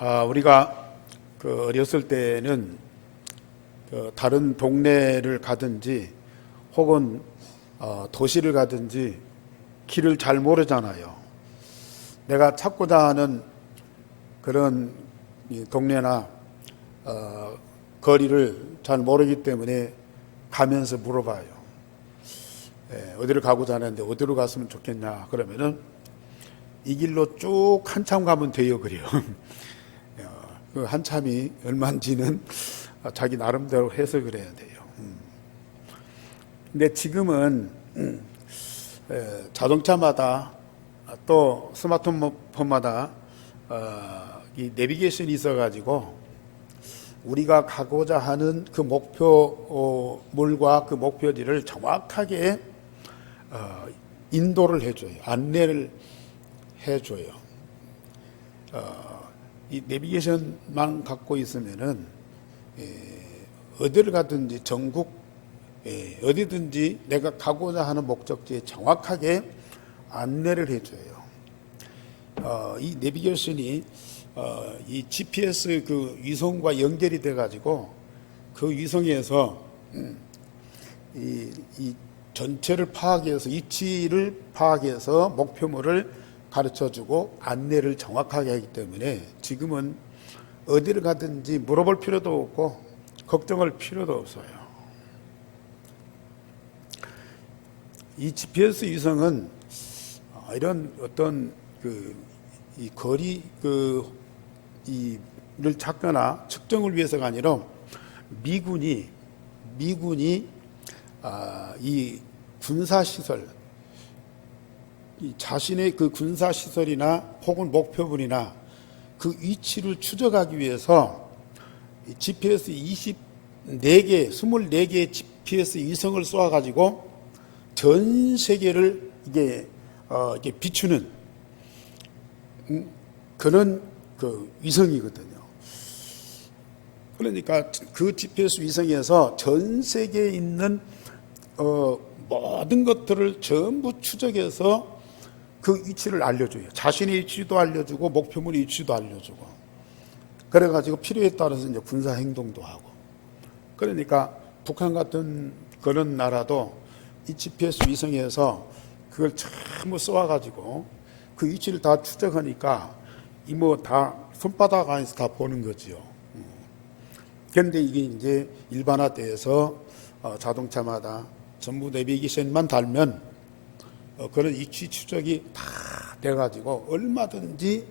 우리가 어렸을 때는 다른 동네를 가든지 혹은 도시를 가든지 길을 잘 모르잖아요. 내가 찾고자 하는 그런 동네나 거리를 잘 모르기 때문에 가면서 물어봐요. 어디를 가고자 하는데 어디로 갔으면 좋겠냐 그러면은 이 길로 쭉 한참 가면 돼요 그래요. 그 한참이 얼마인지는 자기 나름대로 해석을 해야 돼요. 근데 지금은 자동차마다 또 스마트폰마다 이 내비게이션이 있어가지고 우리가 가고자 하는 그 목표물과 그 목표지를 정확하게 인도를 해줘요. 안내를 해줘요. 이 내비게이션만 갖고 있으면은 어디를 가든지 전국 어디든지 내가 가고자 하는 목적지에 정확하게 안내를 해줘요. 이 내비게이션이 이 GPS 그 위성과 연결이 돼 가지고 그 위성에서 이 전체를 파악해서 위치를 파악해서 목표물을 가르쳐주고 안내를 정확하게 하기 때문에 지금은 어디를 가든지 물어볼 필요도 없고 걱정할 필요도 없어요. 이 GPS 위성은 이런 어떤 이 거리 이를 찾거나 측정을 위해서가 아니라 미군이 이 군사시설, 자신의 그 군사시설이나 혹은 목표물이나 그 위치를 추적하기 위해서 GPS 24개의 GPS 위성을 쏘아가지고 전 세계를 이게 비추는 그런 그 위성이거든요. 그러니까 그 GPS 위성에서 전 세계에 있는 모든 것들을 전부 추적해서 그 위치를 알려줘요. 자신의 위치도 알려주고 목표물의 위치도 알려주고 그래가지고 필요에 따라서 이제 군사 행동도 하고 그러니까 북한 같은 그런 나라도 이 GPS 위성에서 그걸 전부 쏘아가지고 그 위치를 다 추적하니까 이 뭐 다 손바닥 안에서 다 보는 거지요. 그런데 이게 이제 일반화돼서 자동차마다 전부 내비게이션만 달면 그런 위치 추적이 다 돼가지고 얼마든지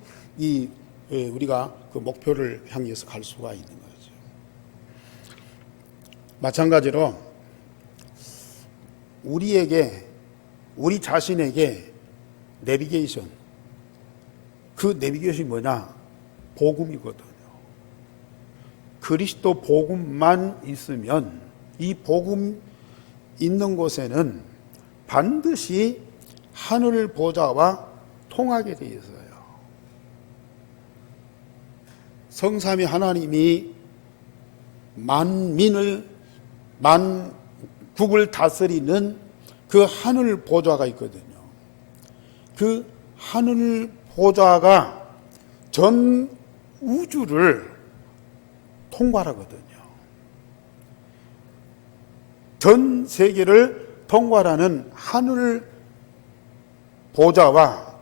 우리가 그 목표를 향해서 갈 수가 있는 거죠. 마찬가지로 우리 자신에게 내비게이션, 그 내비게이션이 뭐냐? 복음이거든요. 그리스도 복음만 있으면 이 복음 있는 곳에는 반드시 하늘 보좌와 통하게 되어 있어요. 성삼위 하나님이 만국을 다스리는 그 하늘 보좌가 있거든요. 그 하늘 보좌가 전 우주를 통괄하거든요. 전 세계를 통괄하는 하늘 보좌와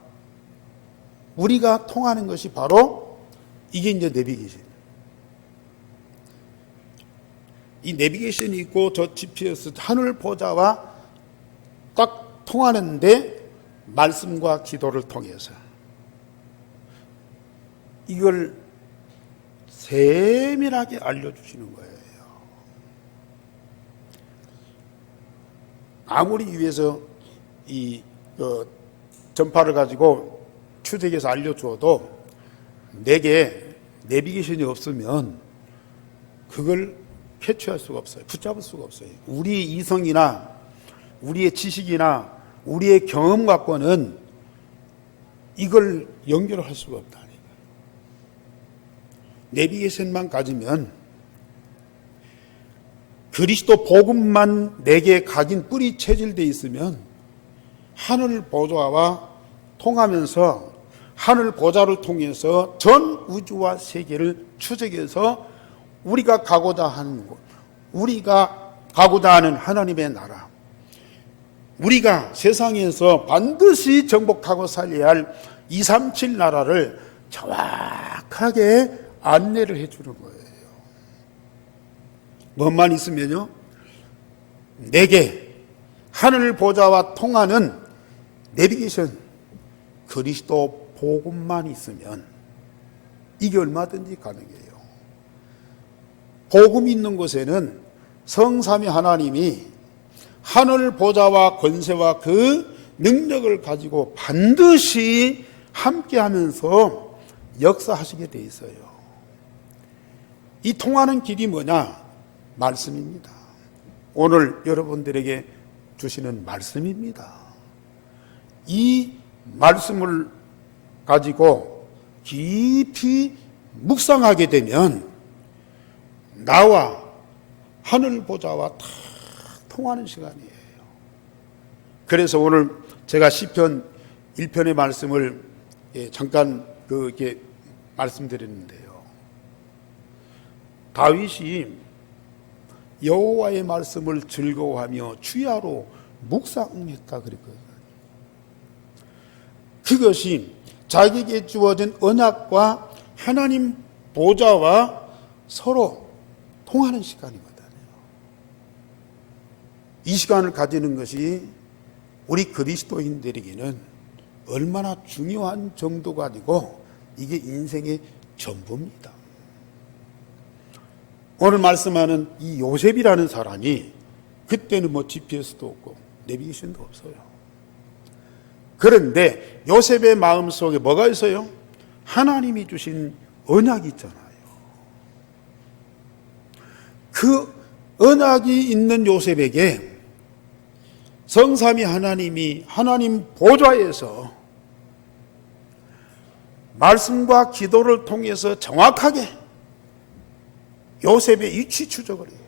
우리가 통하는 것이 바로 이게 이제 내비게이션. 이 내비게이션이 있고 저 GPS 하늘 보좌와 딱 통하는데 말씀과 기도를 통해서 이걸 세밀하게 알려주시는 거예요. 아무리 위에서 이 전파를 가지고 추적해서 알려주어도 내게 내비게이션이 없으면 그걸 캐치할 수가 없어요. 붙잡을 수가 없어요. 우리 이성이나 우리의 지식이나 우리의 경험 갖고는 이걸 연결할 수가 없다니까. 내비게이션만 가지면 그리스도 복음만 내게 각인 뿌리 체질되어 있으면 하늘 보좌와 통하면서 하늘 보좌를 통해서 전 우주와 세계를 추적해서 우리가 가고자 하는 곳, 우리가 가고자 하는 하나님의 나라, 우리가 세상에서 반드시 정복하고 살려야 할 237 나라를 정확하게 안내를 해주는 거예요. 뭐만 있으면요, 내게 하늘 보좌와 통하는 내비게이션, 그리스도 복음만 있으면 이게 얼마든지 가능해요. 복음이 있는 곳에는 성삼위 하나님이 하늘 보좌와 권세와 그 능력을 가지고 반드시 함께하면서 역사하시게 돼 있어요. 이 통하는 길이 뭐냐? 말씀입니다. 오늘 여러분들에게 주시는 말씀입니다. 이 말씀을 가지고 깊이 묵상하게 되면 나와 하늘 보좌와 다 통하는 시간이에요. 그래서 오늘 제가 시편 1편의 말씀을 잠깐 이렇게 말씀드렸는데요. 다윗이 여호와의 말씀을 즐거워하며 주야로 묵상했다 그랬거든요. 그것이 자기에게 주어진 언약과 하나님 보좌와 서로 통하는 시간이거든요. 이 시간을 가지는 것이 우리 그리스도인들에게는 얼마나 중요한 정도가 아니고 이게 인생의 전부입니다. 오늘 말씀하는 이 요셉이라는 사람이 그때는 뭐 GPS도 없고 내비게이션도 없어요. 그런데 요셉의 마음속에 뭐가 있어요? 하나님이 주신 언약이 있잖아요. 그 언약이 있는 요셉에게 성삼위 하나님이 하나님 보좌에서 말씀과 기도를 통해서 정확하게 요셉의 위치 추적을 해요.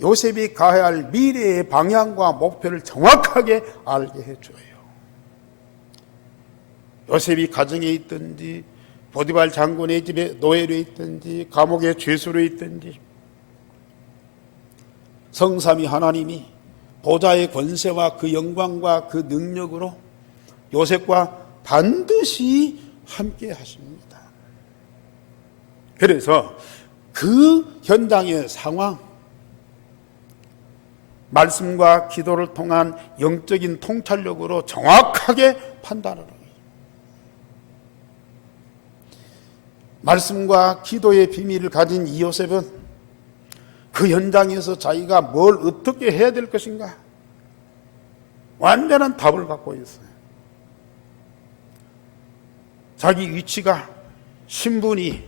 요셉이 가야 할 미래의 방향과 목표를 정확하게 알게 해줘요. 요셉이 가정에 있든지 보디발 장군의 집에 노예로 있든지 감옥에 죄수로 있든지 성삼위 하나님이 보좌의 권세와 그 영광과 그 능력으로 요셉과 반드시 함께 하십니다. 그래서 그 현장의 상황, 말씀과 기도를 통한 영적인 통찰력으로 정확하게 판단을 합니다. 말씀과 기도의 비밀을 가진 이 요셉은 그 현장에서 자기가 뭘 어떻게 해야 될 것인가 완전한 답을 갖고 있어요. 자기 위치가, 신분이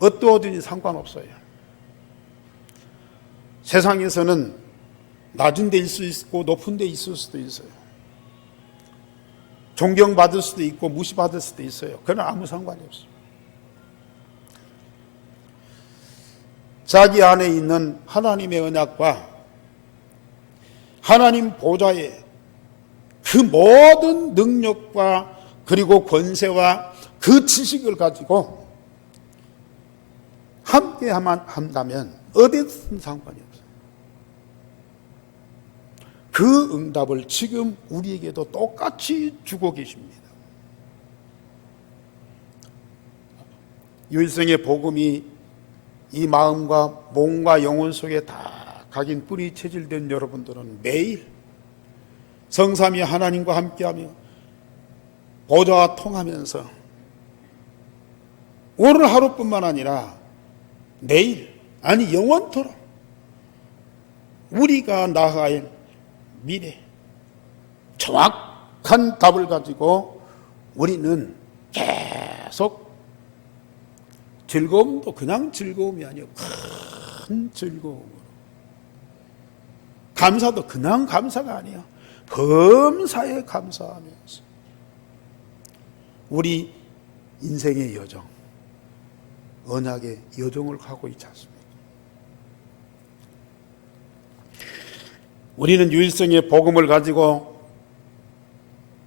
어떠하든지 상관없어요. 세상에서는 낮은 데 있을 수 있고 높은 데 있을 수도 있어요. 존경받을 수도 있고 무시받을 수도 있어요. 그건 아무 상관이 없어요. 자기 안에 있는 하나님의 언약과 하나님 보좌의 그 모든 능력과 그리고 권세와 그 지식을 가지고 함께 한다면 어디든 상관이 없어요. 그 응답을 지금 우리에게도 똑같이 주고 계십니다. 유일성의 복음이 이 마음과 몸과 영혼 속에 다 각인 뿌리 체질된 여러분들은 매일 성삼위 하나님과 함께하며 보좌와 통하면서 오늘 하루뿐만 아니라 내일, 아니 영원토록 우리가 나아갈 미래 정확한 답을 가지고 우리는 계속 즐거움도 그냥 즐거움이 아니요 큰 즐거움으로, 감사도 그냥 감사가 아니야 범사에 감사하면서 우리 인생의 여정, 언약의 여정을 가고 있지 않습니까? 우리는 유일성의 복음을 가지고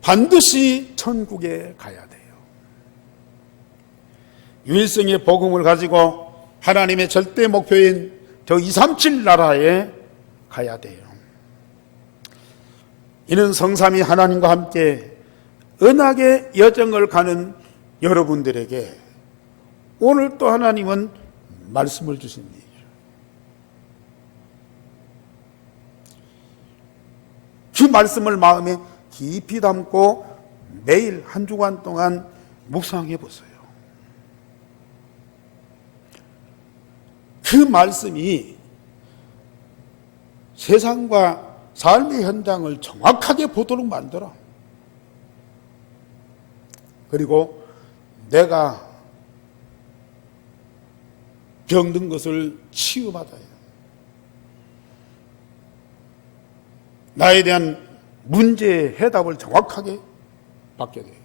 반드시 천국에 가야 돼요. 유일성의 복음을 가지고 하나님의 절대 목표인 저 237 나라에 가야 돼요. 이는 성삼위 하나님과 함께 언약의 여정을 가는 여러분들에게 오늘 또 하나님은 말씀을 주십니다. 그 말씀을 마음에 깊이 담고 매일 한 주간 동안 묵상해 보세요. 그 말씀이 세상과 삶의 현장을 정확하게 보도록 만들어. 그리고 내가 병든 것을 치유받아요. 나에 대한 문제의 해답을 정확하게 받게 돼요.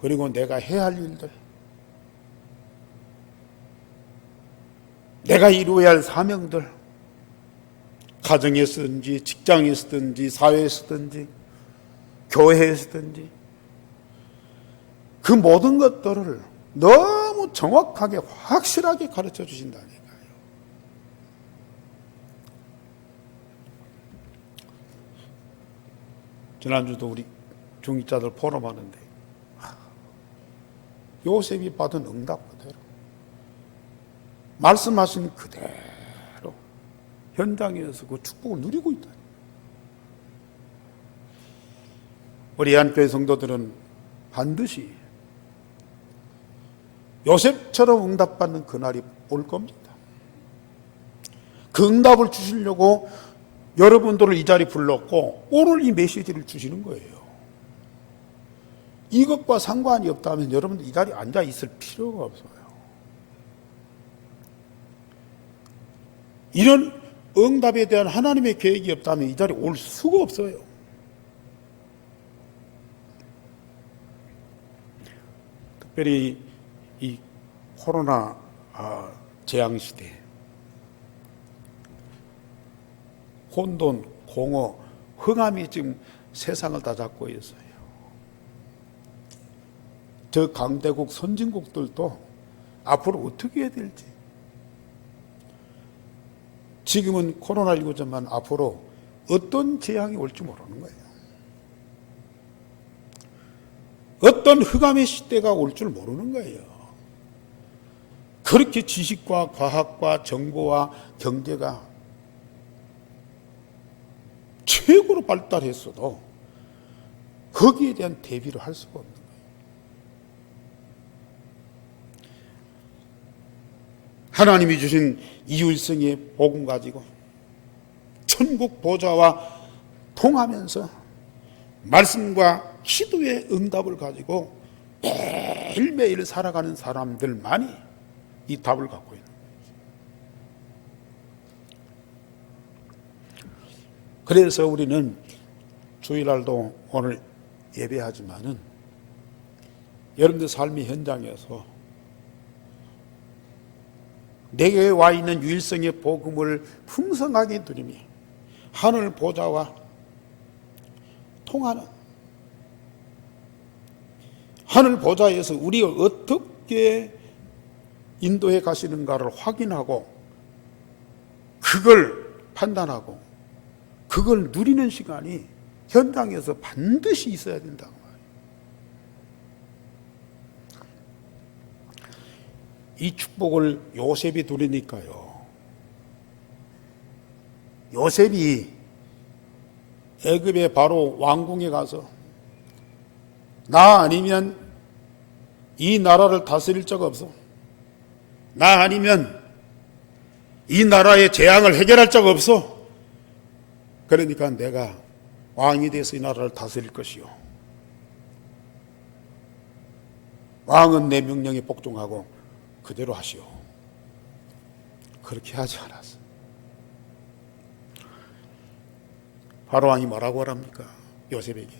그리고 내가 해야 할 일들, 내가 이루어야 할 사명들, 가정에서든지 직장에서든지 사회에서든지 교회에서든지 그 모든 것들을 너무 정확하게 확실하게 가르쳐 주신다니까요. 지난주도 우리 중직자들 포럼하는데 요셉이 받은 응답 그대로 말씀하신 그대로 현장에서 그 축복을 누리고 있다. 우리 한교회 성도들은 반드시 요셉처럼 응답받는 그날이 올 겁니다. 그 응답을 주시려고 여러분들을 이 자리에 불렀고 오늘 이 메시지를 주시는 거예요. 이것과 상관이 없다면 여러분들 이 자리에 앉아 있을 필요가 없어요. 이런 응답에 대한 하나님의 계획이 없다면 이 자리에 올 수가 없어요. 특별히 이 코로나 재앙 시대, 혼돈, 공허, 흑암이 지금 세상을 다 잡고 있어요. 저 강대국 선진국들도 앞으로 어떻게 해야 될지. 지금은 코로나19지만 앞으로 어떤 재앙이 올지 모르는 거예요. 어떤 흑암의 시대가 올 줄 모르는 거예요. 그렇게 지식과 과학과 정보와 경제가 최고로 발달했어도 거기에 대한 대비를 할 수가 없는 거예요. 하나님이 주신 이율성의 복음 가지고 천국 보좌와 통하면서 말씀과 기도의 응답을 가지고 매일매일 살아가는 사람들만이 이 답을 갖고 있는 거예요. 그래서 우리는 주일날도 오늘 예배하지만은 여러분들 삶의 현장에서 내게 와 있는 유일성의 복음을 풍성하게 누리며 하늘 보좌와 통하는 하늘 보좌에서 우리가 어떻게 인도해 가시는가를 확인하고 그걸 판단하고 그걸 누리는 시간이 현장에서 반드시 있어야 된다고 말이에요. 이 축복을 요셉이 누리니까요. 요셉이 애굽의 바로 왕궁에 가서 나 아니면 이 나라를 다스릴 자가 없어. 나 아니면 이 나라의 재앙을 해결할 자가 없어. 그러니까 내가 왕이 돼서 이 나라를 다스릴 것이요. 왕은 내 명령에 복종하고 그대로 하시오. 그렇게 하지 않았어. 바로왕이 뭐라고 하랍니까? 요셉에게.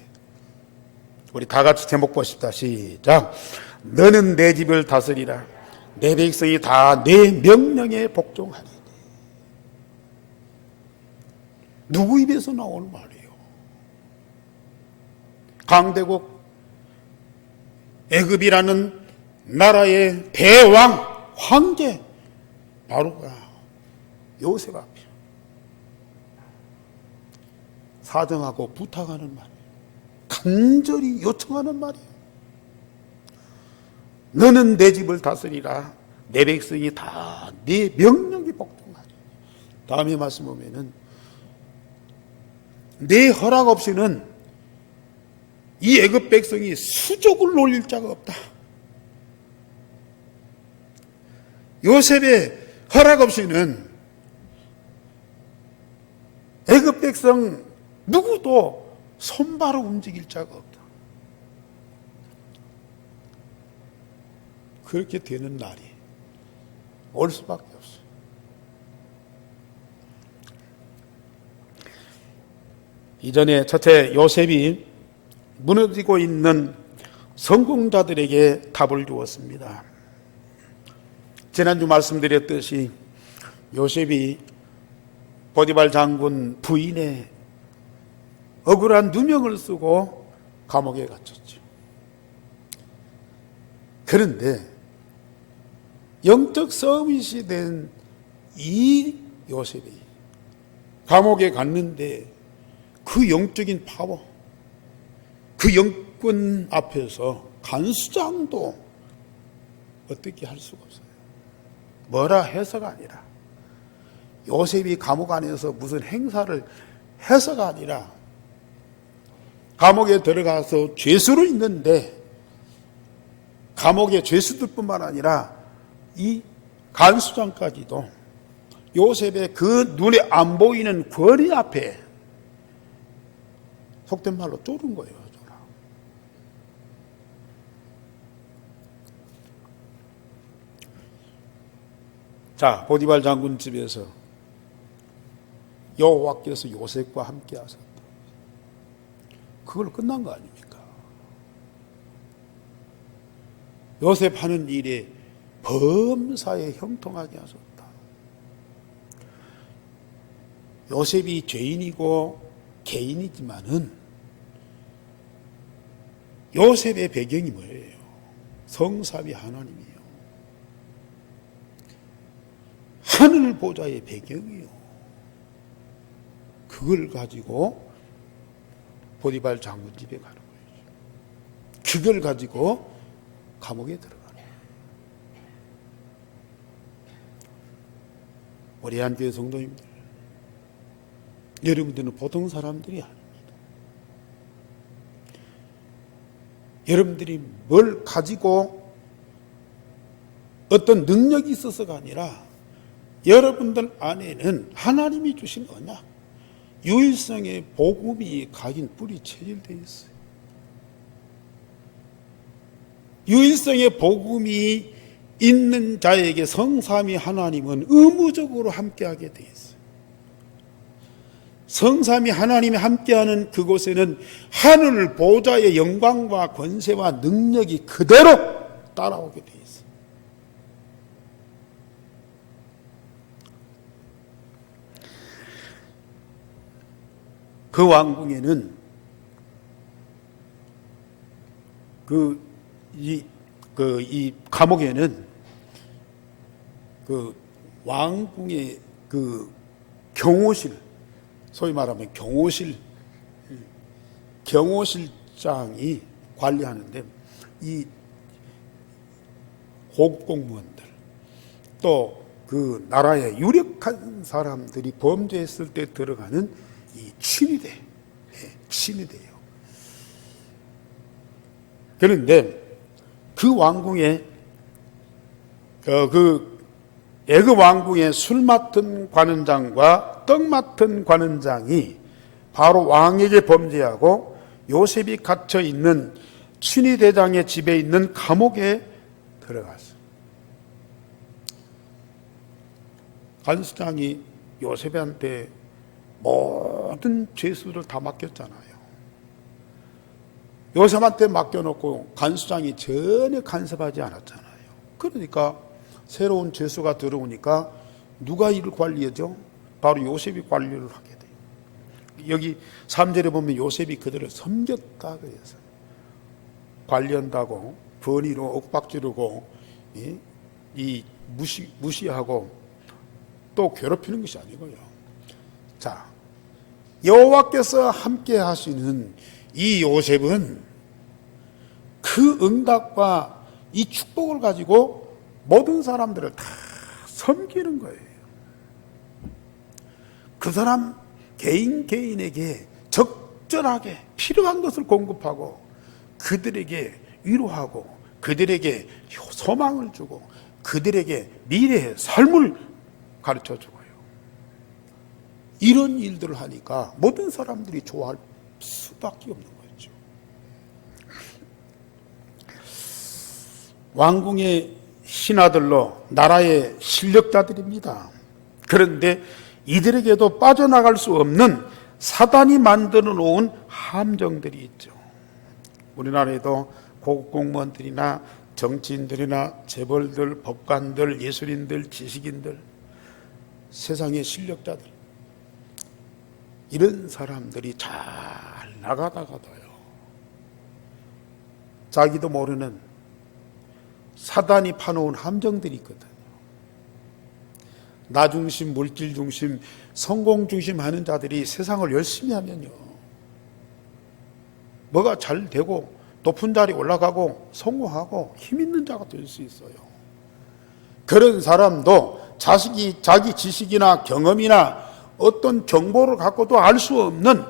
우리 다 같이 제목 보십시다. 시작. 너는 내 집을 다스리라. 내 백성이 다 내 명령에 복종하리니. 누구 입에서 나오는 말이에요? 강대국 애굽이라는 나라의 대왕, 황제 바로가 요셉 앞에 사정하고 부탁하는 말이에요. 간절히 요청하는 말이에요. 너는 내 집을 다스리라. 내 백성이 다 네 명령이 복종하리. 다음에 말씀 보면은 내 허락 없이는 이 애굽 백성이 수족을 놀릴 자가 없다. 요셉의 허락 없이는 애굽 백성 누구도 손바로 움직일 자가 없다. 그렇게 되는 날이 올 수밖에 없어요. 이전에 첫째 요셉이 무너지고 있는 성공자들에게 답을 주었습니다. 지난주 말씀드렸듯이 요셉이 보디발 장군 부인의 억울한 누명을 쓰고 감옥에 갇혔죠. 그런데 영적 서밋이 된 이 요셉이 감옥에 갔는데 그 영적인 파워, 그 영권 앞에서 간수장도 어떻게 할 수가 없어요. 뭐라 해서가 아니라, 요셉이 감옥 안에서 무슨 행사를 해서가 아니라, 감옥에 들어가서 죄수로 있는데 감옥의 죄수들뿐만 아니라 이 간수장까지도 요셉의 그 눈에 안 보이는 권위 앞에 속된 말로 쫄은 거예요. 쫄아. 자, 보디발 장군 집에서 여호와께서 요셉과 함께 하셨다. 그걸 끝난 거 아닙니까? 요셉 하는 일에 범사에 형통하게 하셨다. 요셉이 죄인이고 개인이지만은 요셉의 배경이 뭐예요? 성삼위 하나님이에요. 하늘 보좌의 배경이요. 그걸 가지고 보디발 장군 집에 가는 거예요. 그걸 가지고 감옥에 들어가는 거예요. 우리 한교회 성도님들, 여러분들은 보통 사람들이 아닙니다. 여러분들이 뭘 가지고 어떤 능력이 있어서가 아니라 여러분들 안에는 하나님이 주신 언약, 유일성의 복음이 각인 뿌리 체질되어 있어요. 유일성의 복음이 있는 자에게 성삼위 하나님은 의무적으로 함께하게 되어 있어요. 성삼위 하나님이 함께하는 그곳에는 하늘 보좌의 영광과 권세와 능력이 그대로 따라오게 되어 있어요. 그 왕궁에는 이 감옥에는 그 왕궁의 그 경호실, 소위 말하면 경호실장이 관리하는데, 이 고공무원들 또 그 나라의 유력한 사람들이 범죄했을 때 들어가는 이 친위대예요. 그런데 그 왕궁에 그 애굽 왕궁의 술 맡은 관원장과 떡 맡은 관원장이 바로 왕에게 범죄하고 요셉이 갇혀 있는 친위대장의 집에 있는 감옥에 들어갔어요. 간수장이 요셉한테 모든 죄수를 다 맡겼잖아요. 요셉한테 맡겨놓고 간수장이 전혀 간섭하지 않았잖아요. 그러니까 새로운 죄수가 들어오니까 누가 이를 관리하죠? 바로 요셉이 관리를 하게 돼요. 여기 3절에 보면 요셉이 그들을 섬겼다 그랬어요. 관리한다고 권위로 엇박지르고 이 무시하고 또 괴롭히는 것이 아니고요. 자, 여호와께서 함께 하시는 이 요셉은 그 응답과 이 축복을 가지고 모든 사람들을 다 섬기는 거예요. 그 사람 개인에게 적절하게 필요한 것을 공급하고 그들에게 위로하고 그들에게 소망을 주고 그들에게 미래의 삶을 가르쳐 주고요. 이런 일들을 하니까 모든 사람들이 좋아할 수밖에 없는 거죠. 왕궁의 신하들로 나라의 실력자들입니다. 그런데 이들에게도 빠져나갈 수 없는 사단이 만들어 놓은 함정들이 있죠. 우리나라에도 고급 공무원들이나 정치인들이나 재벌들, 법관들, 예술인들, 지식인들, 세상의 실력자들, 이런 사람들이 잘 나가다가도요, 자기도 모르는 사단이 파놓은 함정들이 있거든요. 나 중심, 물질 중심, 성공 중심 하는 자들이 세상을 열심히 하면요, 뭐가 잘 되고 높은 자리 올라가고 성공하고 힘 있는 자가 될 수 있어요. 그런 사람도 자기 지식이나 경험이나 어떤 정보를 갖고도 알 수 없는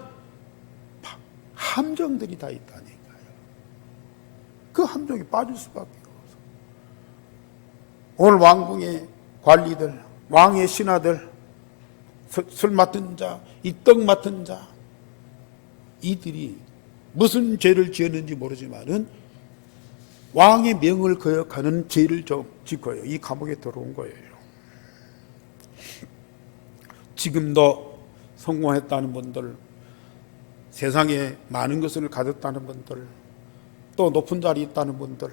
함정들이 다 있다니까요. 그 함정에 빠질 수밖에 없어요. 오늘 왕궁의 관리들, 왕의 신하들, 술 맡은 자, 이 떡 맡은 자, 이들이 무슨 죄를 지었는지 모르지만은 왕의 명을 거역하는 죄를 짓고요, 이 감옥에 들어온 거예요. 지금도 성공했다는 분들, 세상에 많은 것을 가졌다는 분들, 또 높은 자리에 있다는 분들,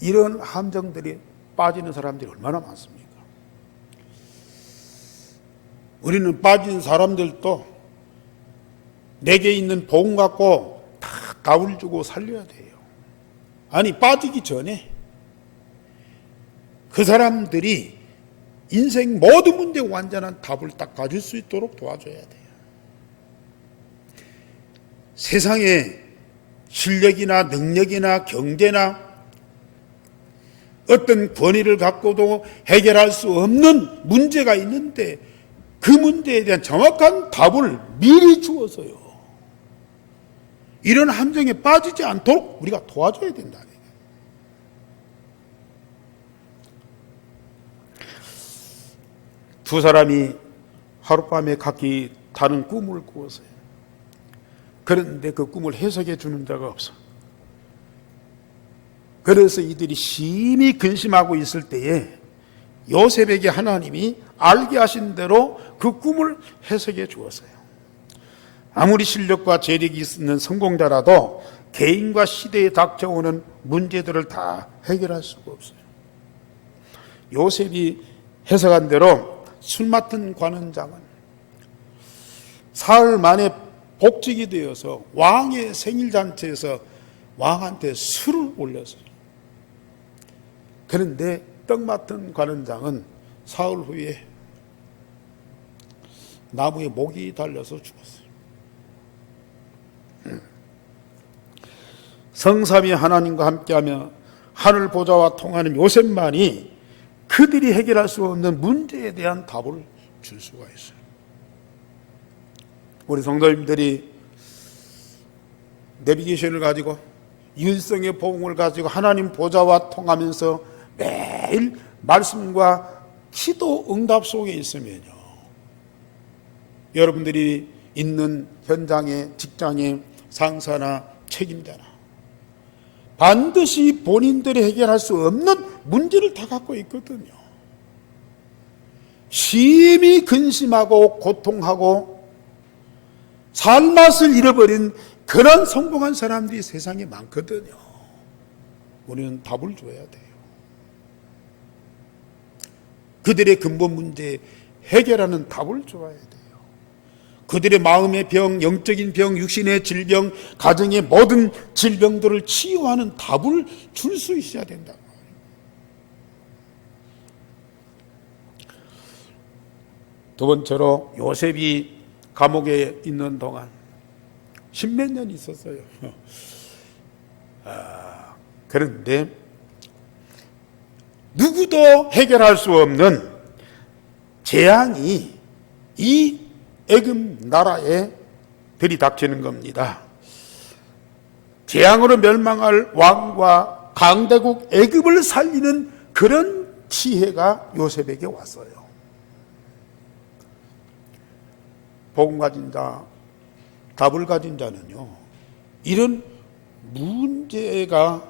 이런 함정들이 빠지는 사람들이 얼마나 많습니까? 우리는 빠진 사람들도 내게 있는 복음 갖고 다 답을 주고 살려야 돼요. 아니, 빠지기 전에 그 사람들이 인생 모든 문제에 완전한 답을 딱 가질 수 있도록 도와줘야 돼요. 세상에 실력이나 능력이나 경제나 어떤 권위를 갖고도 해결할 수 없는 문제가 있는데 그 문제에 대한 정확한 답을 미리 주어서요, 이런 함정에 빠지지 않도록 우리가 도와줘야 된다는 거예요. 두 사람이 하룻밤에 각기 다른 꿈을 꾸었어요. 그런데 그 꿈을 해석해 주는 자가 없어. 그래서 이들이 심히 근심하고 있을 때에 요셉에게 하나님이 알게 하신 대로 그 꿈을 해석해 주었어요. 아무리 실력과 재력이 있는 성공자라도 개인과 시대에 닥쳐오는 문제들을 다 해결할 수가 없어요. 요셉이 해석한 대로 술 맡은 관원장은 사흘 만에 복직이 되어서 왕의 생일잔치에서 왕한테 술을 올렸어요. 그런데 떡 맡은 관원장은 사흘 후에 나무에 목이 달려서 죽었어요. 성삼위 하나님과 함께하며 하늘 보좌와 통하는 요셉만이 그들이 해결할 수 없는 문제에 대한 답을 줄 수가 있어요. 우리 성도님들이 내비게이션을 가지고 일성의 복음을 가지고 하나님 보좌와 통하면서 매일 말씀과 기도 응답 속에 있으면요, 여러분들이 있는 현장에, 직장에, 상사나 책임자나 반드시 본인들이 해결할 수 없는 문제를 다 갖고 있거든요. 심히 근심하고 고통하고 살맛을 잃어버린 그런 성공한 사람들이 세상에 많거든요. 우리는 답을 줘야 돼요. 그들의 근본 문제 해결하는 답을 줘야 돼요. 그들의 마음의 병, 영적인 병, 육신의 질병, 가정의 모든 질병들을 치유하는 답을 줄 수 있어야 된다. 두 번째로 요셉이 감옥에 있는 동안 십몇 년 있었어요. 그런데 누구도 해결할 수 없는 재앙이 이 애굽 나라에 들이닥치는 겁니다. 재앙으로 멸망할 왕과 강대국 애굽을 살리는 그런 지혜가 요셉에게 왔어요. 복음 가진 자, 답을 가진 자는요, 이런 문제가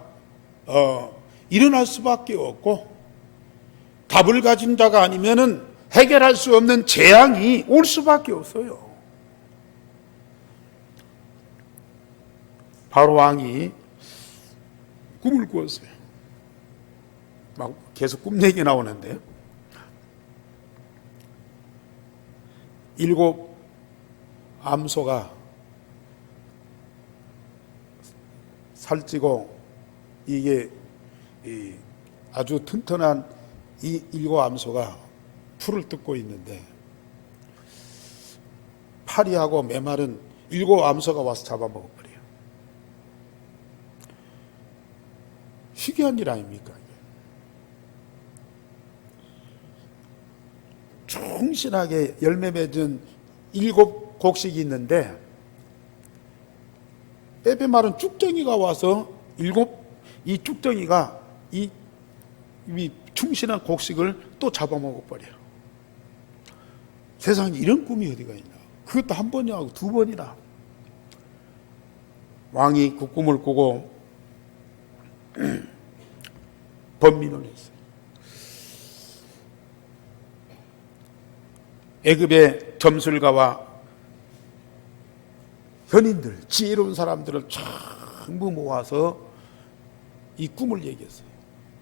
일어날 수밖에 없고, 답을 가진 자가 아니면은 해결할 수 없는 재앙이 올 수밖에 없어요. 바로 왕이 꿈을 꾸었어요. 막 계속 꿈 얘기 나오는데요. 7 암소가 살찌고 이게 아주 튼튼한 이 7 암소가 풀을 뜯고 있는데 파리하고 메마른 7 암소가 와서 잡아먹어버려요. 희귀한 일 아닙니까? 충실하게 열매 맺은 7 곡식이 있는데 빼빼 마른 쭉정이가 와서 이 쭉정이가 이 충실한 곡식을 또 잡아먹어버려요. 세상에 이런 꿈이 어디가 있나. 그것도 한 번이 하고 2번이나. 왕이 그 꿈을 꾸고 번민을 했어요. 애굽의 점술가와 현인들, 지혜로운 사람들을 전부 모아서 이 꿈을 얘기했어요.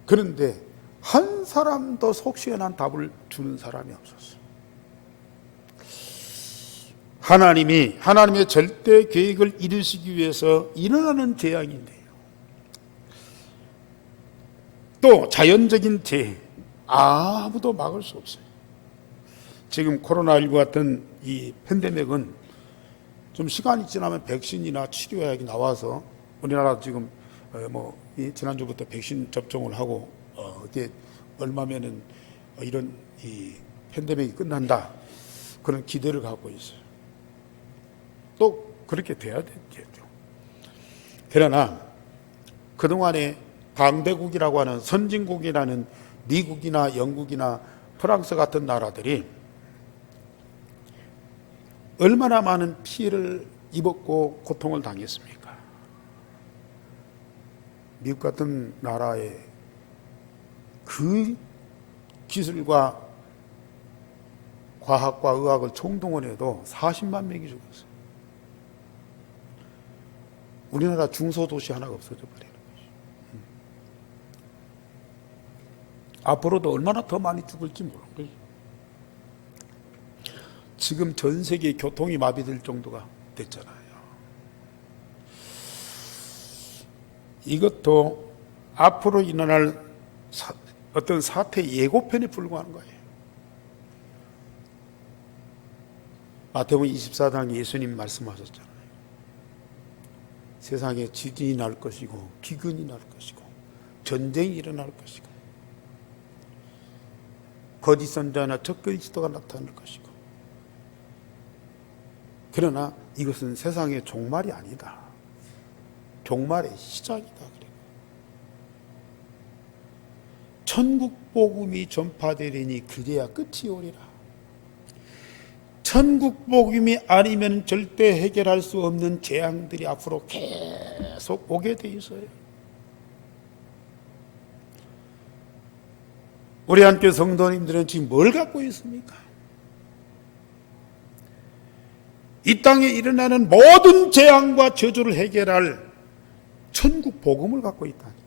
그런데 한 사람도 속 시원한 답을 주는 사람이 없었어요. 하나님의 절대 계획을 이루시기 위해서 일어나는 재앙인데요. 또 자연적인 재해, 아무도 막을 수 없어요. 지금 코로나19 같은 이 팬데믹은 좀 시간이 지나면 백신이나 치료약이 나와서 우리나라 지금 지난주부터 백신 접종을 하고 이게 얼마면은 이런 이 팬데믹이 끝난다, 그런 기대를 갖고 있어요. 또 그렇게 돼야 되겠죠. 그러나 그동안에 강대국이라고 하는 선진국이라는 미국이나 영국이나 프랑스 같은 나라들이 얼마나 많은 피해를 입었고 고통을 당했습니까? 미국 같은 나라에 그 기술과 과학과 의학을 총동원해도 40만 명이 죽었어요. 우리나라 중소도시 하나가 없어져 버리는 거죠. 앞으로도 얼마나 더 많이 죽을지 모르는 거죠. 지금 전 세계 교통이 마비될 정도가 됐잖아요. 이것도 앞으로 일어날 어떤 사태 예고편에 불과한 거예요. 마태복음 24장 예수님 말씀하셨잖아요. 세상에 지진이 날 것이고 기근이 날 것이고 전쟁이 일어날 것이고 거짓 선자나 적그리스도가 나타날 것이고, 그러나 이것은 세상의 종말이 아니다. 종말의 시작이다. 그래. 천국 복음이 전파되리니 그래야 끝이 오리라. 천국 복음이 아니면 절대 해결할 수 없는 재앙들이 앞으로 계속 오게 돼 있어요. 우리 한교 성도님들은 지금 뭘 갖고 있습니까? 이 땅에 일어나는 모든 재앙과 저주를 해결할 천국 복음을 갖고 있다니까요.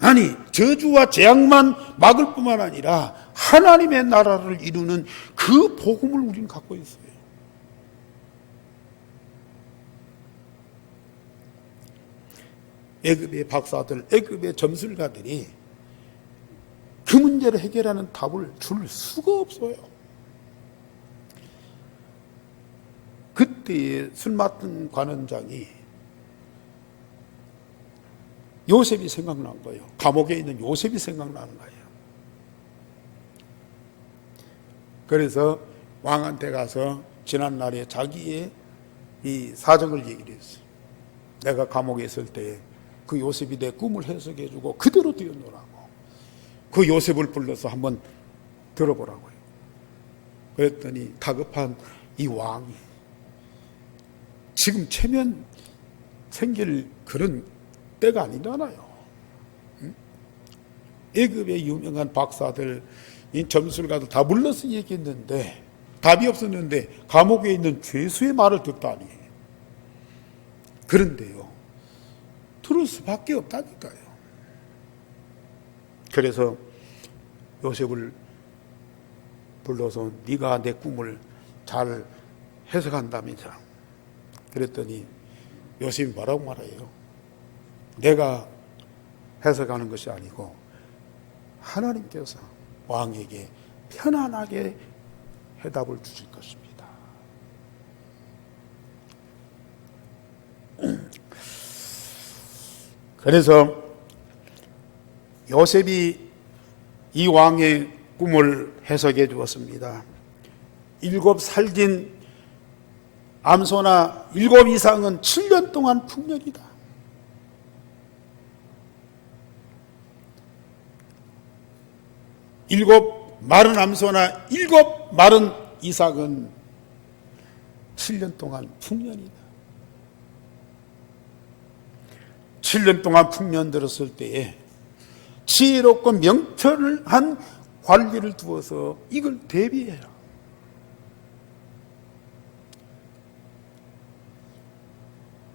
아니, 저주와 재앙만 막을 뿐만 아니라 하나님의 나라를 이루는 그 그 복음을 우리는 갖고 있어요. 애굽의 박사들, 애굽의 점술가들이 그 문제를 해결하는 답을 줄 수가 없어요. 그때 술 맡은 관원장이 요셉이 생각난 거예요. 감옥에 있는 요셉이 생각나는 거예요. 그래서 왕한테 가서 지난날에 자기의 이 사정을 얘기를 했어요. 내가 감옥에 있을 때 그 요셉이 내 꿈을 해석해주고 그대로 되어놓으라고. 그 요셉을 불러서 한번 들어보라고요. 그랬더니 다급한 이 왕이 지금 체면 생길 그런 때가 아니잖아요. 애굽의 유명한 박사들, 이 점술가들 다 불러서 얘기했는데 답이 없었는데 감옥에 있는 죄수의 말을 듣다니. 그런데요, 들을 수밖에 없다니까요. 그래서 요셉을 불러서 네가 내 꿈을 잘 해석한다면서. 그랬더니 요셉이 뭐라고 말해요? 내가 해석하는 것이 아니고 하나님께서 왕에게 편안하게 해답을 주실 것입니다. 그래서 요셉이 이 왕의 꿈을 해석해 주었습니다. 7 살진 암소나 7 이상은 7년 동안 풍년이다. 7 마른 암소나 7 마른 이삭은 7년 동안 풍년이다. 7년 동안 풍년 들었을 때에 지혜롭고 명철한 관리를 두어서 이걸 대비해라.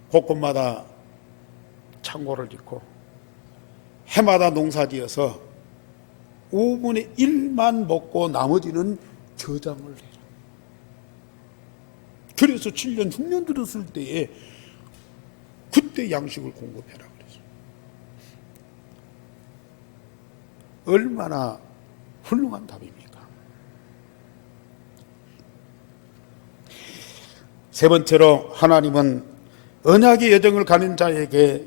곳곳마다 창고를 짓고 해마다 농사지어서 5분의 1만 먹고 나머지는 저장을 해라. 그래서 7년 흉년 들었을 때에 그때 양식을 공급해라 그랬어요. 얼마나 훌륭한 답입니까? 세 번째로 하나님은 언약의 여정을 가는 자에게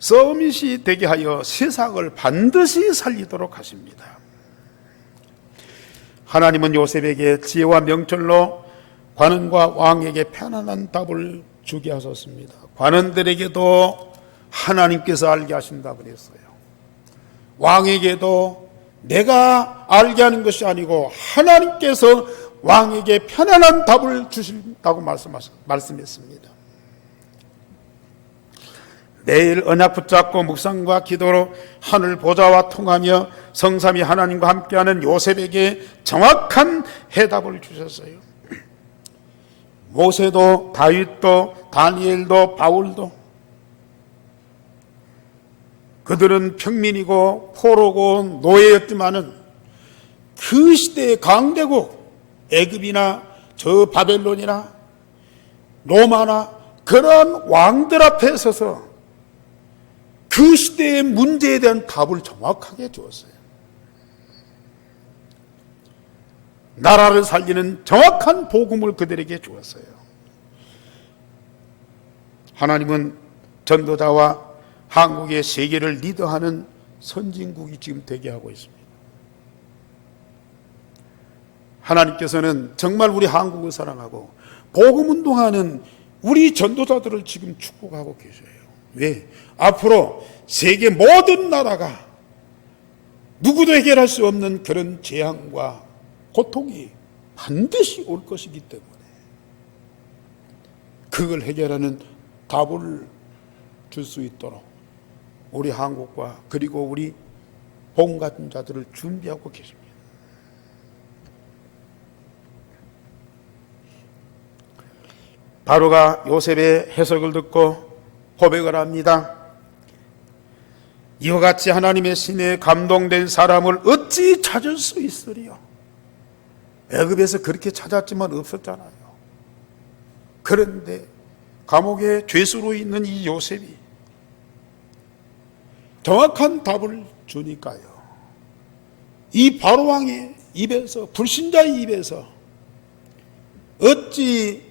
서밋이 되게 하여 세상을 반드시 살리도록 하십니다. 하나님은 요셉에게 지혜와 명철로 관원과 왕에게 편안한 답을 주게 하셨습니다. 관원들에게도 하나님께서 알게 하신다고 그랬어요. 왕에게도 내가 알게 하는 것이 아니고 하나님께서 왕에게 편안한 답을 주신다고 말씀했습니다. 매일 언약 붙잡고 묵상과 기도로 하늘 보좌와 통하며 성삼위 하나님과 함께하는 요셉에게 정확한 해답을 주셨어요. 모세도 다윗도 다니엘도 바울도 그들은 평민이고 포로고 노예였지만은 그 시대의 강대국 애굽이나 저 바벨론이나 로마나 그런 왕들 앞에 서서 그 시대의 문제에 대한 답을 정확하게 주었어요. 나라를 살리는 정확한 복음을 그들에게 주었어요. 하나님은 전도자와 한국의 세계를 리더하는 선진국이 지금 되게 하고 있습니다. 하나님께서는 정말 우리 한국을 사랑하고 복음 운동하는 우리 전도자들을 지금 축복하고 계셔요. 왜? 앞으로 세계 모든 나라가 누구도 해결할 수 없는 그런 재앙과 고통이 반드시 올 것이기 때문에 그걸 해결하는 답을 줄 수 있도록 우리 한국과 그리고 우리 복음 같은 자들을 준비하고 계십니다. 바로가 요셉의 해석을 듣고 고백을 합니다. 이와 같이 하나님의 신에 감동된 사람을 어찌 찾을 수 있으리요? 애굽에서 그렇게 찾았지만 없었잖아요. 그런데 감옥에 죄수로 있는 이 요셉이 정확한 답을 주니까요, 이 바로왕의 입에서, 불신자의 입에서 어찌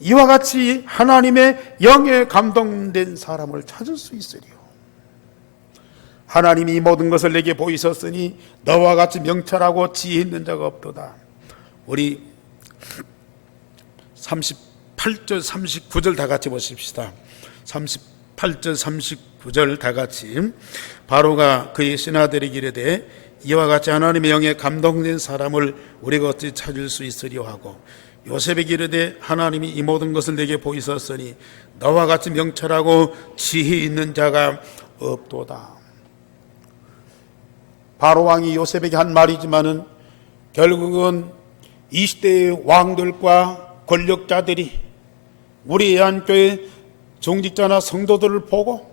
이와 같이 하나님의 영에 감동된 사람을 찾을 수 있으리요? 하나님이 이 모든 것을 내게 보이셨으니 너와 같이 명철하고 지혜 있는 자가 없도다. 우리 38절 39절 다 같이 보십시다. 38절 39절 다 같이. 바로가 그의 신하들에게 이르되 이와 같이 하나님의 영에 감동된 사람을 우리가 어찌 찾을 수 있으리요 하고, 요셉에게 이르되 하나님이 이 모든 것을 내게 보이셨으니 너와 같이 명철하고 지혜 있는 자가 없도다. 바로왕이 요셉에게 한 말이지만은 결국은 이 시대의 왕들과 권력자들이 우리 예한교회 종직자나 성도들을 보고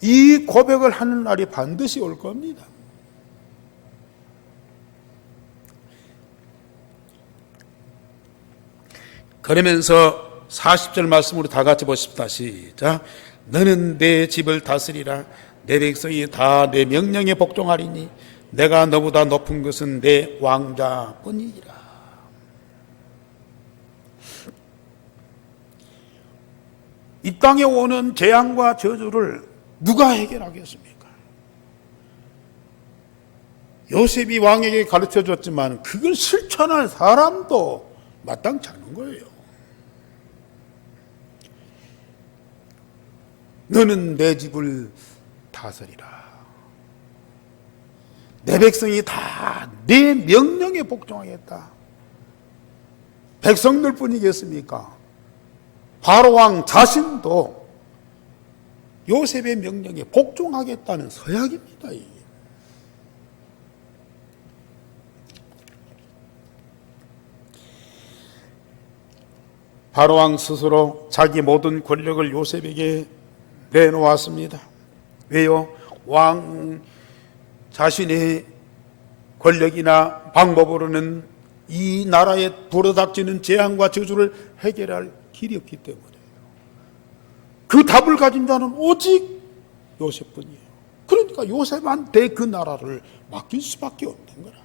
이 고백을 하는 날이 반드시 올 겁니다. 그러면서 40절 말씀으로 다 같이 보십시다. 시작. 너는 내 집을 다스리라. 내 백성이 다 내 명령에 복종하리니 내가 너보다 높은 것은 내 왕자뿐이니라. 이 땅에 오는 재앙과 저주를 누가 해결하겠습니까? 요셉이 왕에게 가르쳐줬지만 그걸 실천할 사람도 마땅치 않은 거예요. 너는 내 집을 다스리라. 내 백성이 다 내 명령에 복종하겠다. 백성들 뿐이겠습니까? 바로왕 자신도 요셉의 명령에 복종하겠다는 서약입니다. 이게. 바로왕 스스로 자기 모든 권력을 요셉에게 내놓았습니다. 왜요? 왕 자신의 권력이나 방법으로는 이 나라에 불어닥치는 재앙과 저주를 해결할 길이 없기 때문에 그 답을 가진 자는 오직 요셉뿐이에요. 그러니까 요셉한테 그 나라를 맡길 수밖에 없는 거라.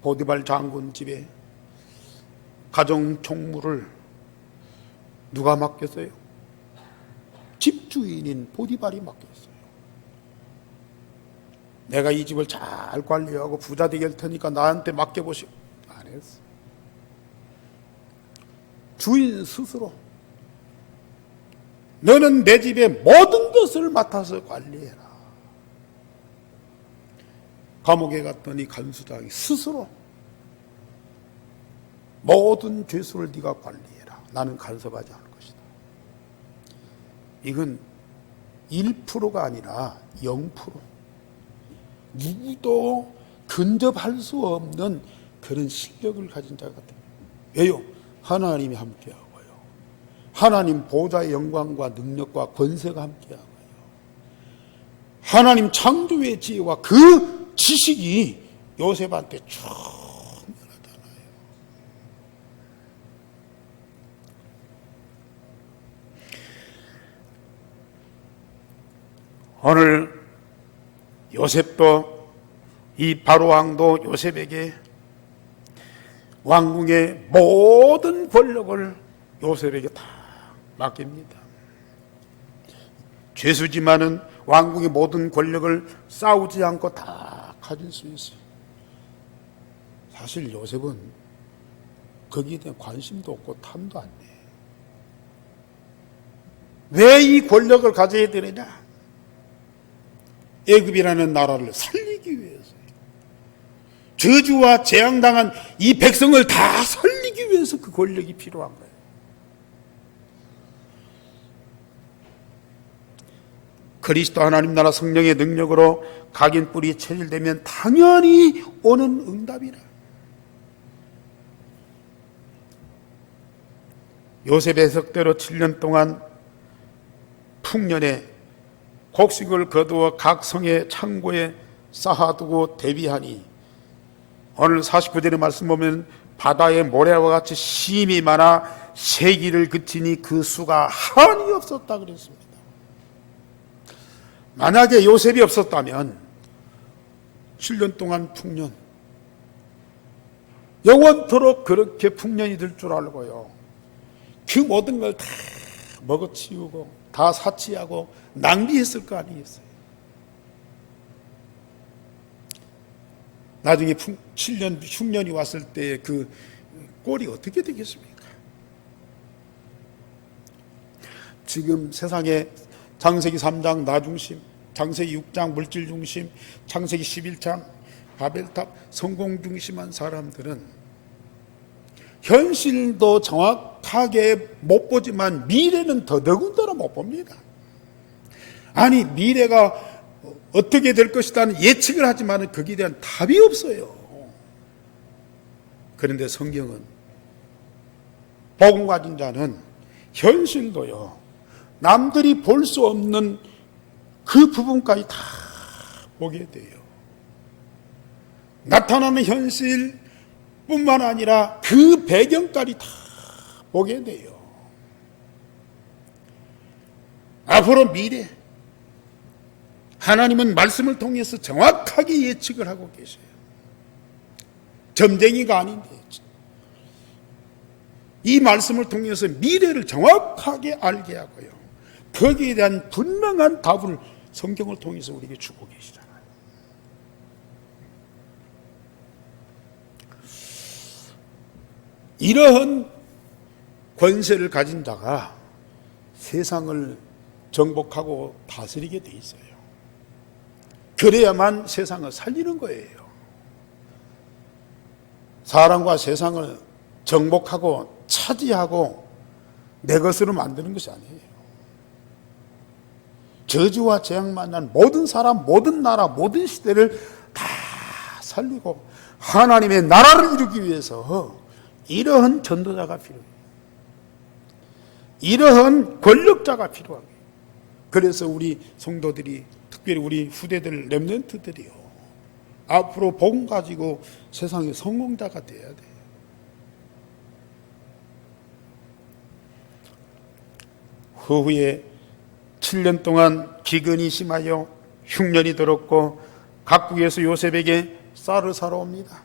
보디발 장군 집에 가정 총무를 누가 맡겼어요? 집주인인 보디발이 맡겼어요. 내가 이 집을 잘 관리하고 부자 되게 할 테니까 나한테 맡겨보시오. 안 했어. 주인 스스로 너는 내 집의 모든 것을 맡아서 관리해라. 감옥에 갔더니 간수장이 스스로 모든 죄수를 네가 관리해라. 나는 간섭하지 않을 것이다. 이건 1%가 아니라 0%. 누구도 근접할 수 없는 그런 실력을 가진 자 같아요. 왜요? 하나님이 함께하고요. 하나님 보좌의 영광과 능력과 권세가 함께하고요. 하나님 창조의 지혜와 그 지식이 요셉한테 충분하잖아요. 오늘 요셉도 이 바로왕도 요셉에게 왕궁의 모든 권력을 요셉에게 다 맡깁니다. 죄수지만은 왕궁의 모든 권력을 싸우지 않고 다 가질 수 있어요. 사실 요셉은 거기에 대한 관심도 없고 탐도 안 돼. 왜 이 권력을 가져야 되느냐? 애굽이라는 나라를 살리기 위해서, 저주와 재앙당한 이 백성을 다 살리기 위해서 그 권력이 필요한 거예요. 그리스도 하나님 나라 성령의 능력으로 각인 뿌리 체질되면 당연히 오는 응답이라. 요셉의 해석대로 7년 동안 풍년에 곡식을 거두어 각 성의 창고에 쌓아두고 대비하니, 오늘 49절의 말씀 보면 바다의 모래와 같이 심이 많아 세기를 그치니 그 수가 한이 없었다 그랬습니다. 만약에 요셉이 없었다면 7년 동안 풍년, 영원토록 그렇게 풍년이 될 줄 알고요, 그 모든 걸 다 먹어치우고 다 사치하고 낭비했을 거 아니겠어요. 나중에 7년 흉년이 왔을 때 그 꼴이 어떻게 되겠습니까? 지금 세상에 창세기 3장 나 중심, 창세기 6장 물질 중심, 창세기 11장 바벨탑 성공 중심한 사람들은 현실도 정확하게 못 보지만 미래는 더더군다나 못 봅니다. 아니, 미래가 어떻게 될 것이라는 예측을 하지만 거기에 대한 답이 없어요. 그런데 성경은, 복음 가진 자는 현실도요, 남들이 볼 수 없는 그 부분까지 다 보게 돼요. 나타나는 현실뿐만 아니라 그 배경까지 다 보게 돼요. 앞으로 미래, 하나님은 말씀을 통해서 정확하게 예측을 하고 계세요. 점쟁이가 아닌데 이 말씀을 통해서 미래를 정확하게 알게 하고요, 거기에 대한 분명한 답을 성경을 통해서 우리에게 주고 계시잖아요. 이러한 권세를 가진 자가 세상을 정복하고 다스리게 돼 있어요. 그래야만 세상을 살리는 거예요. 사람과 세상을 정복하고 차지하고 내 것으로 만드는 것이 아니에요. 저주와 재앙 만난 모든 사람, 모든 나라, 모든 시대를 다 살리고 하나님의 나라를 이루기 위해서 이러한 전도자가 필요해요. 이러한 권력자가 필요하고, 그래서 우리 성도들이, 특별히 우리 후대들 렘넌트들이요, 앞으로 복음 가지고 세상의 성공자가 돼야 돼요. 후에 7년 동안 기근이 심하여 흉년이 들었고 각국에서 요셉에게 쌀을 사러 옵니다.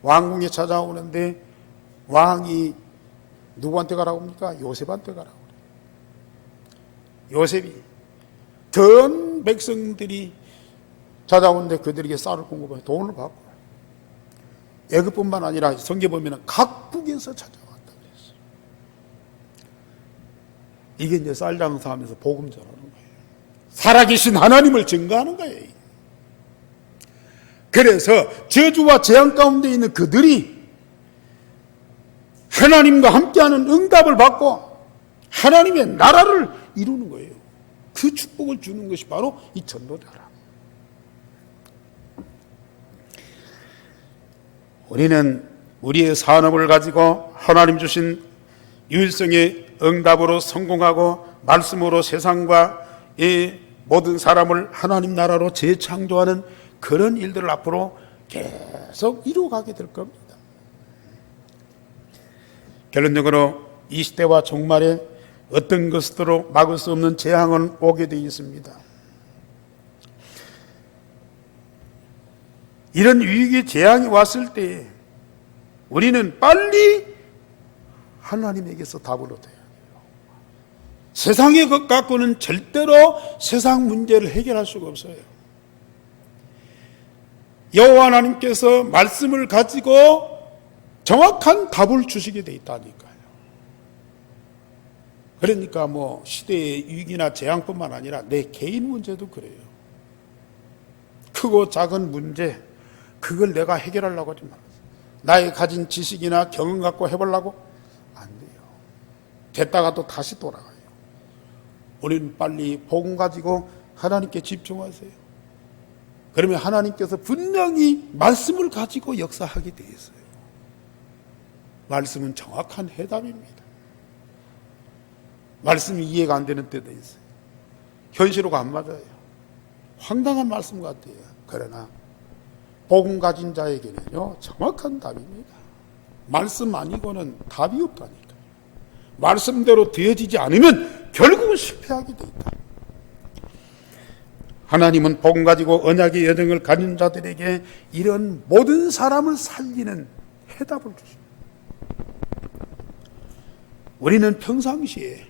왕궁에 찾아오는데 왕이 누구한테 가라고 합니까? 요셉한테 가라고. 요셉이 전 백성들이 찾아오는데 그들에게 쌀을 공급해 돈을 받고, 애굽뿐만 아니라 성경 보면 각국에서 찾아왔다 그랬어요. 이게 이제 쌀 장사하면서 복음 전하는 거예요. 살아계신 하나님을 증거하는 거예요. 그래서 저주와 재앙 가운데 있는 그들이 하나님과 함께하는 응답을 받고 하나님의 나라를 이루는 거예요. 그 축복을 주는 것이 바로 이 전도자라. 우리는 우리의 산업을 가지고 하나님 주신 유일성의 응답으로 성공하고 말씀으로 세상과 이 모든 사람을 하나님 나라로 재창조하는 그런 일들을 앞으로 계속 이루어가게 될 겁니다. 결론적으로 이 시대와 종말에 어떤 것으로 막을 수 없는 재앙은 오게 되어 있습니다. 이런 위기 재앙이 왔을 때 우리는 빨리 하나님에게서 답을 얻어야 돼요. 세상의 것 갖고는 절대로 세상 문제를 해결할 수가 없어요. 여호와 하나님께서 말씀을 가지고 정확한 답을 주시게 돼 있다니까요. 그러니까 뭐 시대의 위기나 재앙뿐만 아니라 내 개인 문제도 그래요. 크고 작은 문제, 그걸 내가 해결하려고 하지 말아요. 나의 가진 지식이나 경험 갖고 해보려고 안 돼요. 됐다가 또 다시 돌아가요. 우리는 빨리 복음 가지고 하나님께 집중하세요. 그러면 하나님께서 분명히 말씀을 가지고 역사하게 되어 있어요. 말씀은 정확한 해답입니다. 말씀이 이해가 안 되는 때도 있어요. 현실하고 안 맞아요. 황당한 말씀 같아요. 그러나 복음 가진 자에게는요 정확한 답입니다. 말씀 아니고는 답이 없다니까. 말씀대로 되어지지 않으면 결국은 실패하게 돼 있다. 하나님은 복음 가지고 언약의 여정을 가진 자들에게 이런 모든 사람을 살리는 해답을 주십니다. 우리는 평상시에,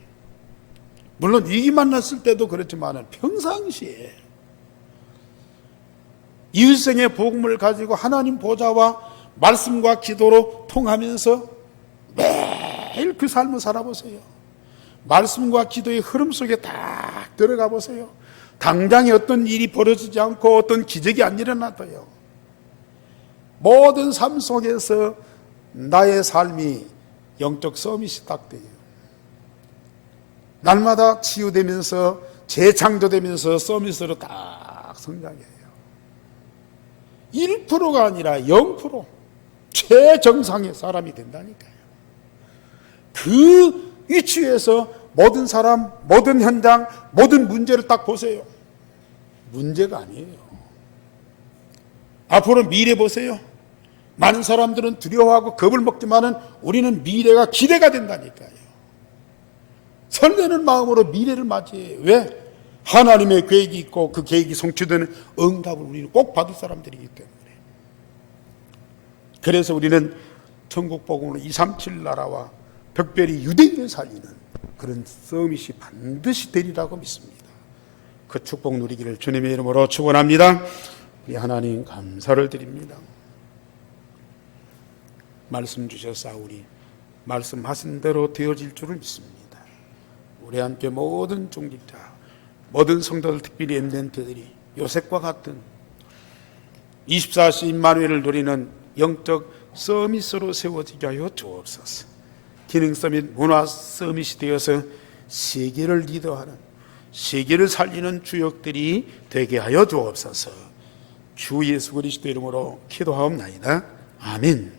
물론 위기 만났을 때도 그렇지만 평상시에 이웃생의 복음을 가지고 하나님 보좌와 말씀과 기도로 통하면서 매일 그 삶을 살아보세요. 말씀과 기도의 흐름 속에 딱 들어가 보세요. 당장에 어떤 일이 벌어지지 않고 어떤 기적이 안 일어나도요, 모든 삶 속에서 나의 삶이 영적 서밋이 딱 돼요. 날마다 치유되면서 재창조되면서 서밋으로 딱 성장해요. 1%가 아니라 0%, 최정상의 사람이 된다니까요. 그 위치에서 모든 사람, 모든 현장, 모든 문제를 딱 보세요. 문제가 아니에요. 앞으로 미래 보세요. 많은 사람들은 두려워하고 겁을 먹지만은 우리는 미래가 기대가 된다니까요. 설레는 마음으로 미래를 맞이해요. 왜? 하나님의 계획이 있고 그 계획이 성취되는 응답을 우리는 꼭 받을 사람들이기 때문에. 그래서 우리는 천국 복음으로 237 나라와 특별히 유대인을 살리는 그런 서밋이 반드시 되리라고 믿습니다. 그 축복 누리기를 주님의 이름으로 축원합니다. 우리 하나님 감사를 드립니다. 말씀 주셨사오니 말씀하신 대로 되어질 줄을 믿습니다. 우리 함께 모든 중직자, 모든 성도들, 특별히 엠덴트들이 요셉과 같은 24시 임마누엘을 누리는 영적 서밋으로 세워지게 하여 주옵소서. 기능 서밋, 문화 서밋이 되어서 세계를 리더하는, 세계를 살리는 주역들이 되게 하여 주옵소서. 주 예수 그리스도 이름으로 기도하옵나이다. 아멘.